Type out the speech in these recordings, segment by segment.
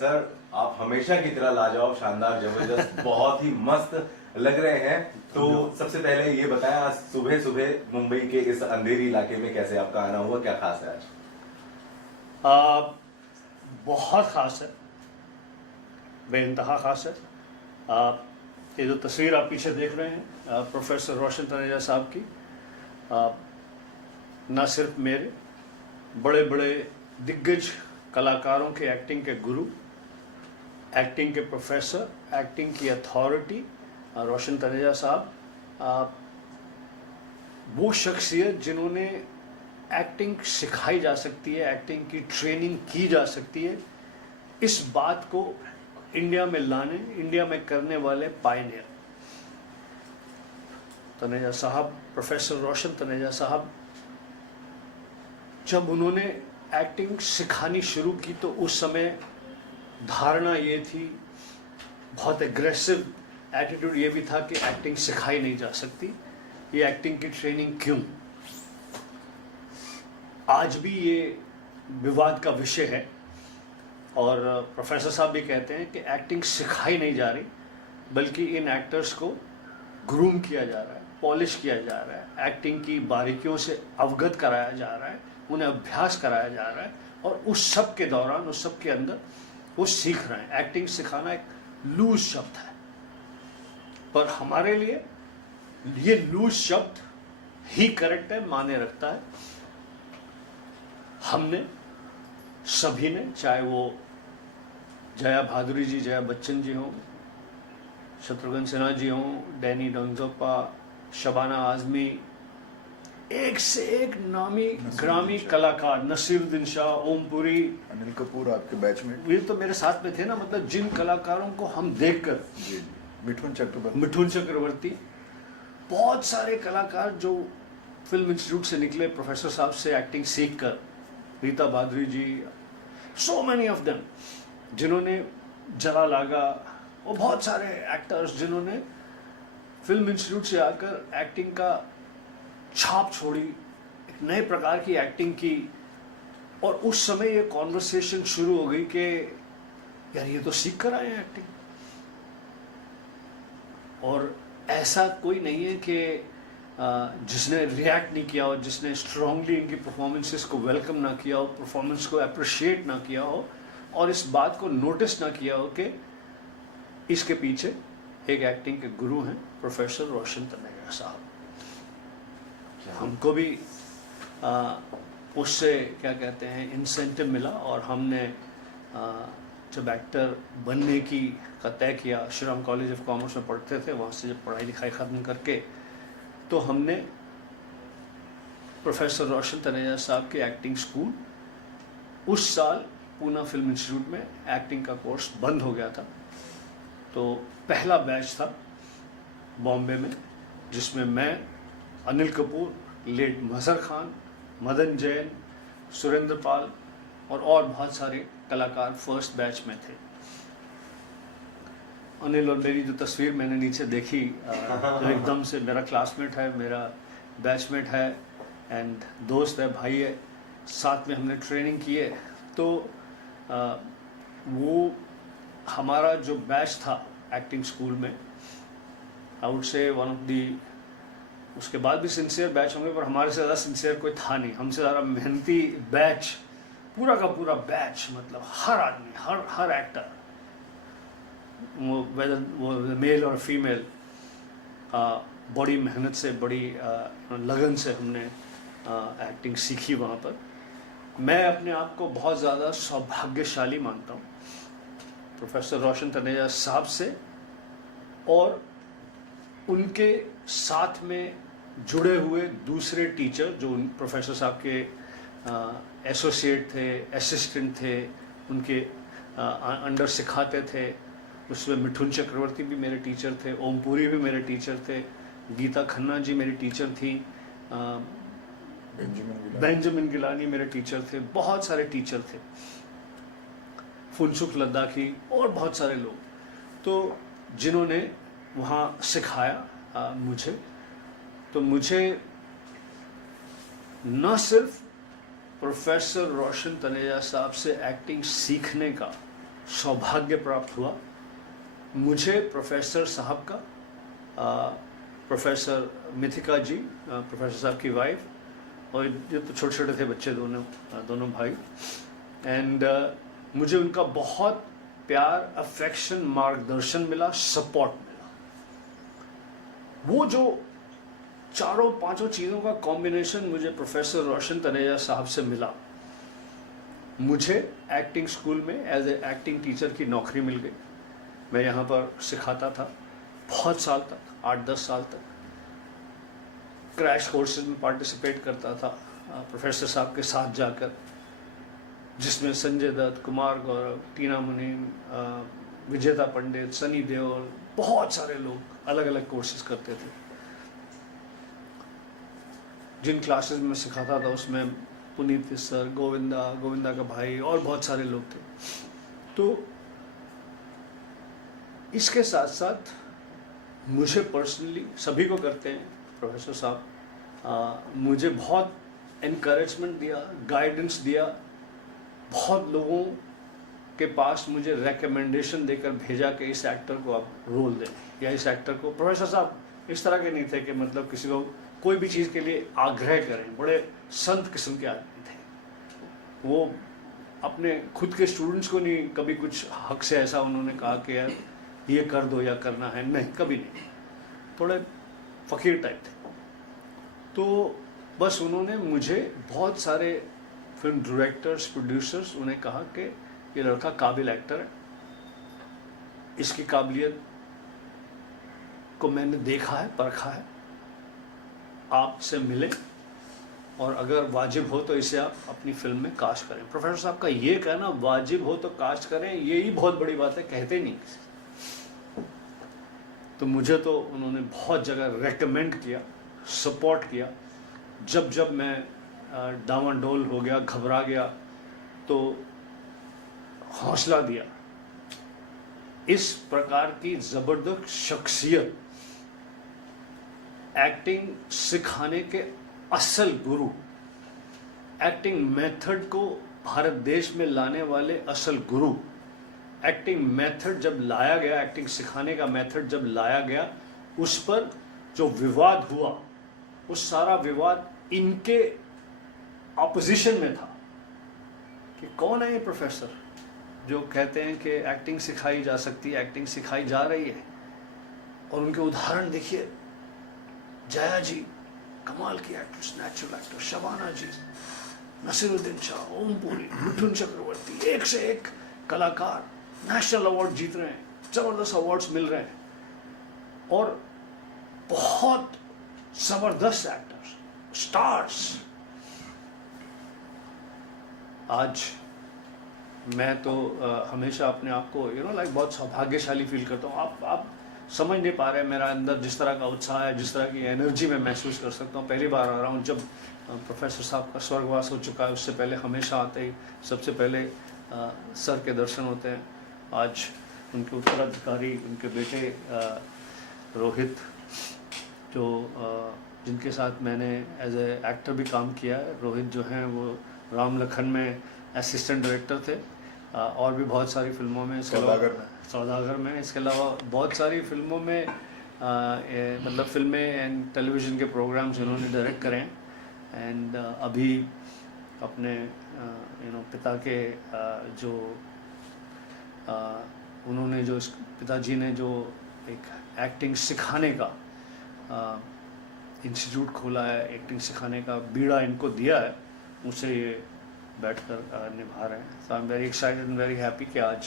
Sir, आप हमेशा की तरह लाजवाब, शानदार, जबरदस्त, बहुत ही मस्त लग रहे हैं। तो सबसे पहले ये बताएं, आज सुबह सुबह मुंबई के इस अंधेरी इलाके में कैसे आपका आना हुआ, क्या खास है आज? बहुत ख़ास है, बेइंतहा ख़ास है। ये जो तस्वीर आप पीछे देख रहे हैं प्रोफेसर रोशन तनेजा साहब की, न सिर्फ मेरे बड़े बड़े दिग्गज कलाकारों के एक्टिंग के गुरु, एक्टिंग के प्रोफेसर, एक्टिंग की अथॉरिटी रोशन तनेजा साहब, वो शख्सियत जिन्होंने एक्टिंग सिखाई जा सकती है, एक्टिंग की ट्रेनिंग की जा सकती है, इस बात को इंडिया में लाने, इंडिया में करने वाले पायनियर तनेजा साहब, प्रोफेसर रोशन तनेजा साहब, जब उन्होंने एक्टिंग सिखानी शुरू की तो उस समय धारणा ये थी, बहुत एग्रेसिव एटीट्यूड ये भी था कि एक्टिंग सिखाई नहीं जा सकती, ये एक्टिंग की ट्रेनिंग क्यों। आज भी ये विवाद का विषय है और प्रोफेसर साहब भी कहते हैं कि एक्टिंग सिखाई नहीं जा रही, बल्कि इन एक्टर्स को ग्रूम किया जा रहा है, पॉलिश किया जा रहा है, एक्टिंग की बारीकियों से अवगत कराया जा रहा है, उन्हें अभ्यास कराया जा रहा है और उस सब के दौरान, उस सब के अंदर वो सीख रहे हैं। एक्टिंग सिखाना एक लूज शब्द है, पर हमारे लिए ये लूज शब्द ही करेक्ट है, माने रखता है। हमने सभी ने, चाहे वो जया भादुरी जी, जया बच्चन जी हों, शत्रुघ्न सिन्हा जी हों, डैनी डोंगजोपा, शबाना आजमी, एक से एक नामी ग्रामी कलाकार, नसीरुद्दीन शाह, ओमपुरी, अनिल कपूर आपके बैच में, ये तो मेरे साथ में थे ना। मतलब जिन कलाकारों को हम देखकर, मिठुन चक्रवर्ती, बहुत सारे कलाकार जो फिल्म इंस्टीट्यूट से निकले, प्रोफेसर साहब से एक्टिंग सीख कर, रीता भादुरी जी, सो मैनी ऑफ देम, जिन्होंने जला लागा, और बहुत सारे एक्टर्स जिन्होंने फिल्म इंस्टीट्यूट से आकर एक्टिंग का छाप छोड़ी, एक नए प्रकार की एक्टिंग की। और उस समय ये कॉन्वर्सेशन शुरू हो गई कि यार ये तो सीख कर आए हैं एक्टिंग। और ऐसा कोई नहीं है कि जिसने रिएक्ट नहीं किया हो, जिसने स्ट्रांगली इनकी परफॉर्मेंसेस को वेलकम ना किया हो, परफॉर्मेंस को अप्रिशिएट ना किया हो और इस बात को नोटिस ना किया हो कि इसके पीछे एक एक्टिंग के गुरु हैं प्रोफेसर रोशन तनेजा साहब। हमको भी उससे क्या कहते हैं इंसेंटिव मिला और हमने जब एक्टर बनने का तय किया, Shri Ram college of commerce में पढ़ते थे, वहाँ से जब पढ़ाई लिखाई ख़त्म करके तो हमने प्रोफेसर रोशन तनेजा साहब के एक्टिंग स्कूल, उस साल पूना फिल्म इंस्टीट्यूट में एक्टिंग का कोर्स बंद हो गया था, तो पहला बैच था बॉम्बे में, जिसमें मैं, अनिल कपूर, लेट मजहर खान, मदन जैन, सुरेंद्र पाल और बहुत सारे कलाकार फर्स्ट बैच में थे। अनिल और मेरी जो तस्वीर मैंने नीचे देखी, जो एकदम से मेरा क्लासमेट है, मेरा बैचमेट है एंड दोस्त है, भाई है, साथ में हमने ट्रेनिंग की है। तो वो हमारा जो बैच था एक्टिंग स्कूल में, I would say one of the, उसके बाद भी सिंसियर बैच होंगे पर हमारे से ज़्यादा सिंसियर कोई था नहीं, हमसे ज़्यादा मेहनती बैच, पूरा का पूरा बैच, मतलब हर आदमी, हर एक्टर, वेदर वो मेल और फीमेल, बड़ी मेहनत से, बड़ी लगन से हमने एक्टिंग सीखी वहाँ पर। मैं अपने आप को बहुत ज़्यादा सौभाग्यशाली मानता हूँ प्रोफेसर रोशन तनेजा साहब से और उनके साथ में जुड़े हुए दूसरे टीचर जो प्रोफेसर साहब के एसोसिएट थे, असिस्टेंट थे, उनके अंडर सिखाते थे। उसमें मिठुन चक्रवर्ती भी मेरे टीचर थे, ओमपुरी भी मेरे टीचर थे, गीता खन्ना जी मेरी टीचर थी, बेंजामिन गिलानी मेरे टीचर थे, बहुत सारे टीचर थे, फुनसुख लद्दाखी और बहुत सारे लोग, तो जिन्होंने वहाँ सिखाया मुझे। तो मुझे न सिर्फ प्रोफेसर रोशन तनेजा साहब से एक्टिंग सीखने का सौभाग्य प्राप्त हुआ मुझे प्रोफेसर साहब का, प्रोफेसर मिथिका जी, प्रोफेसर साहब की वाइफ, और ये तो छोटे छोटे थे बच्चे दोनों भाई, एंड मुझे उनका बहुत प्यार, अफेक्शन, मार्गदर्शन मिला, सपोर्ट मिला। वो जो चारों पांचों चीज़ों का कॉम्बिनेशन मुझे प्रोफेसर रोशन तनेजा साहब से मिला। मुझे एक्टिंग स्कूल में एज ए एक्टिंग टीचर की नौकरी मिल गई। मैं यहाँ पर सिखाता था बहुत साल तक, 8-10 साल तक। क्रैश कोर्सेज में पार्टिसिपेट करता था प्रोफेसर साहब के साथ जाकर, जिसमें संजय दत्त, कुमार गौरव, टीना मुनीम, विजेता पंडित, सनी देओल, बहुत सारे लोग अलग अलग कोर्सेज करते थे। जिन क्लासेस में सिखाता था उसमें पुनीत सर, गोविंदा का भाई और बहुत सारे लोग थे। तो इसके साथ साथ मुझे पर्सनली, सभी को करते हैं प्रोफेसर साहब, मुझे बहुत एनकरेजमेंट दिया, गाइडेंस दिया। बहुत लोगों के पास मुझे रेकमेंडेशन देकर भेजा कि इस एक्टर को आप रोल दें, या इस एक्टर को। प्रोफेसर साहब इस तरह के नहीं थे कि मतलब किसी को कोई भी चीज़ के लिए आग्रह करें, बड़े संत किस्म के आदमी थे। वो अपने खुद के स्टूडेंट्स को नहीं कभी कुछ हक से ऐसा उन्होंने कहा कि यार ये कर दो या करना है, नहीं, कभी नहीं। थोड़े फकीर टाइप थे। तो बस उन्होंने मुझे, बहुत सारे फिल्म डायरेक्टर्स, प्रोड्यूसर्स, उन्हें कहा कि ये लड़का काबिल एक्टर है, इसकी काबिलियत को मैंने देखा है, परखा है, आपसे मिले और अगर वाजिब हो तो इसे आप अपनी फिल्म में कास्ट करें। प्रोफेसर साहब का ये कहना, वाजिब हो तो कास्ट करें, ये ही बहुत बड़ी बात है, कहते नहीं। तो मुझे तो उन्होंने बहुत जगह रेकमेंड किया, सपोर्ट किया। जब जब मैं डामाडोल हो गया, घबरा गया, तो हौसला दिया। इस प्रकार की ज़बरदस्त शख्सियत, एक्टिंग सिखाने के असल गुरु, एक्टिंग मेथड को भारत देश में लाने वाले असल गुरु, एक्टिंग मेथड जब लाया गया, एक्टिंग सिखाने का मेथड जब लाया गया, उस पर जो विवाद हुआ, उस सारा विवाद इनके ऑपोजिशन में था कि कौन है ये प्रोफेसर जो कहते हैं कि एक्टिंग सिखाई जा सकती है, एक्टिंग सिखाई जा रही है। और उनके उदाहरण देखिए, जया जी कमाल की एक्ट्रेस, नेचुरल एक्टर, शबाना जी, नसीरुद्दीन शाह, ओम पुरी, मिथुन चक्रवर्ती, एक से एक कलाकार नेशनल अवार्ड जीत रहे हैं, जबरदस्त अवार्ड्स मिल रहे हैं, और बहुत जबरदस्त एक्टर्स, स्टार्स। आज मैं तो हमेशा अपने आप को लाइक बहुत सौभाग्यशाली फील करता हूँ। आप समझ नहीं पा रहे मेरा अंदर जिस तरह का उत्साह है, जिस तरह की एनर्जी मैं महसूस कर सकता हूँ। पहली बार आ रहा हूँ, जब प्रोफेसर साहब का स्वर्गवास हो चुका है, उससे पहले हमेशा आते ही सबसे पहले सर के दर्शन होते हैं। आज उनके उत्तराधिकारी, उनके बेटे रोहित, जो जिनके साथ मैंने एज ए एक्टर भी काम किया है। रोहित जो हैं वो राम लखन में असिस्टेंट डायरेक्टर थे, और भी बहुत सारी फिल्मों में, सौदागर में, इसके अलावा बहुत सारी फिल्मों में, मतलब फिल्में एंड टेलीविज़न के प्रोग्राम्स इन्होंने डायरेक्ट करे हैं। एंड अभी अपने पिता के जो उन्होंने जो पिताजी ने जो एक एक्टिंग सिखाने का इंस्टीट्यूट खोला है, एक्टिंग सिखाने का बीड़ा इनको दिया है, उसे ये बैठकर निभा रहे हैं। So I am very excited and very happy कि आज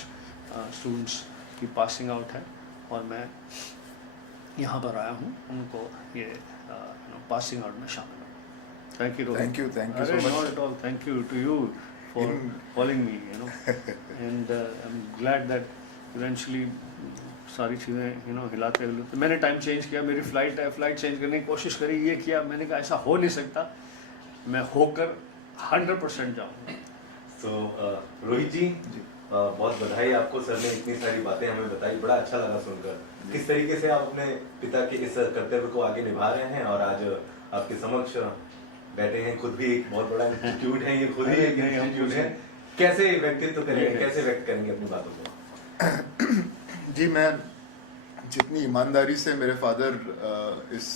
स्टूडेंट्स की पासिंग आउट है और मैं यहाँ पर आया हूँ उनको ये पासिंग आउट में शामिल हूँ। Thank you thank you so much. Not at all, thank you to you for calling me, and I am glad that eventually सारी चीज़ें हिलाते हुए मैंने टाइम चेंज किया। मेरी फ्लाइट है, फ्लाइट चेंज करने की कोशिश करी, ये किया। मैंने कहा ऐसा हो नहीं सकता, मैं होकर 100% जाऊँगा। तो रोहित जी, बहुत बधाई आपको। सर ने इतनी सारी बातें हमें बताई, बड़ा अच्छा लगा सुनकर। किस तरीके से आप अपने पिता के इस कर्तव्य को आगे निभा रहे हैं और आज आपके समक्ष बैठे हैं। खुद भी एक बहुत बड़ा इंस्टीट्यूट है, ये खुद ही एक इंस्टीट्यूट है। कैसे व्यक्तित्व करेंगे, कैसे व्यक्त करेंगे अपनी बातों को? जी, मैं जितनी ईमानदारी से मेरे फादर इस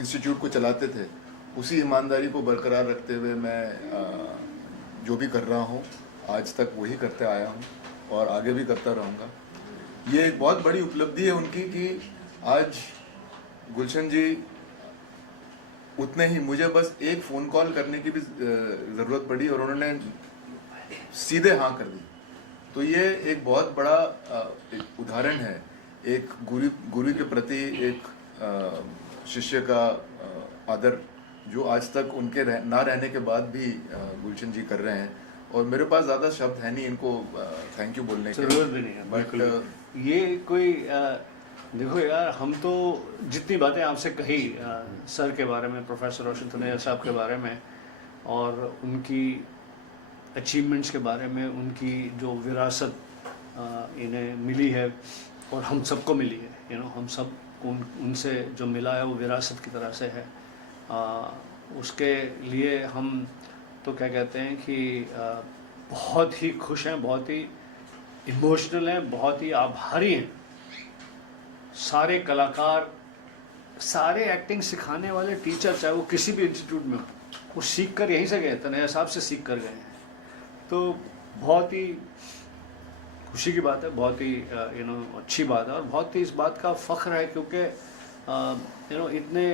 इंस्टीट्यूट को चलाते थे, उसी ईमानदारी को बरकरार रखते हुए मैं जो भी कर रहा हूँ आज तक वही करते आया हूँ और आगे भी करता रहूँगा। ये एक बहुत बड़ी उपलब्धि है उनकी कि आज गुलशन जी उतने ही, मुझे बस एक फ़ोन कॉल करने की भी ज़रूरत पड़ी और उन्होंने सीधे हाँ कर दी। तो ये एक बहुत बड़ा एक उदाहरण है, एक गुरु के प्रति एक शिष्य का आदर जो आज तक उनके ना रहने के बाद भी गुलशन जी कर रहे हैं। और मेरे पास ज़्यादा शब्द है नहीं इनको थैंक यू बोलने की, जरूरत भी नहीं है, बिल्कुल भी। ये कोई देखो यार, हम तो जितनी बातें आपसे कही सर के बारे में, प्रोफेसर रोशन तनैया साहब के बारे में और उनकी अचीवमेंट्स के बारे में, उनकी जो विरासत इन्हें मिली है और हम सबको मिली है, हम सब उनसे जो मिला है वो विरासत की तरह से है। उसके लिए हम तो क्या कहते हैं कि बहुत ही खुश हैं, बहुत ही इमोशनल हैं, बहुत ही आभारी हैं। सारे कलाकार, सारे एक्टिंग सिखाने वाले टीचर, चाहे वो किसी भी इंस्टीट्यूट में हो, वो सीख कर यहीं से गए, तनैया साहब से सीख कर गए हैं। तो बहुत ही खुशी की बात है, बहुत ही अच्छी बात है और बहुत ही इस बात का फ़ख्र है क्योंकि इतने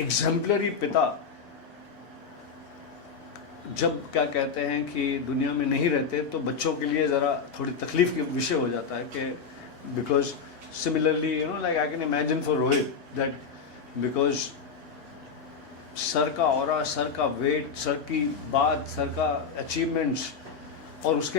एग्जाम्पलरी पिता जब क्या कहते हैं कि दुनिया में नहीं रहते तो बच्चों के लिए ज़रा थोड़ी तकलीफ का विषय हो जाता है कि because similarly like I can imagine for Rohit that because sir का ऑरा, सर का वेट, सर की बात, सर का अचीवमेंट्स और उसके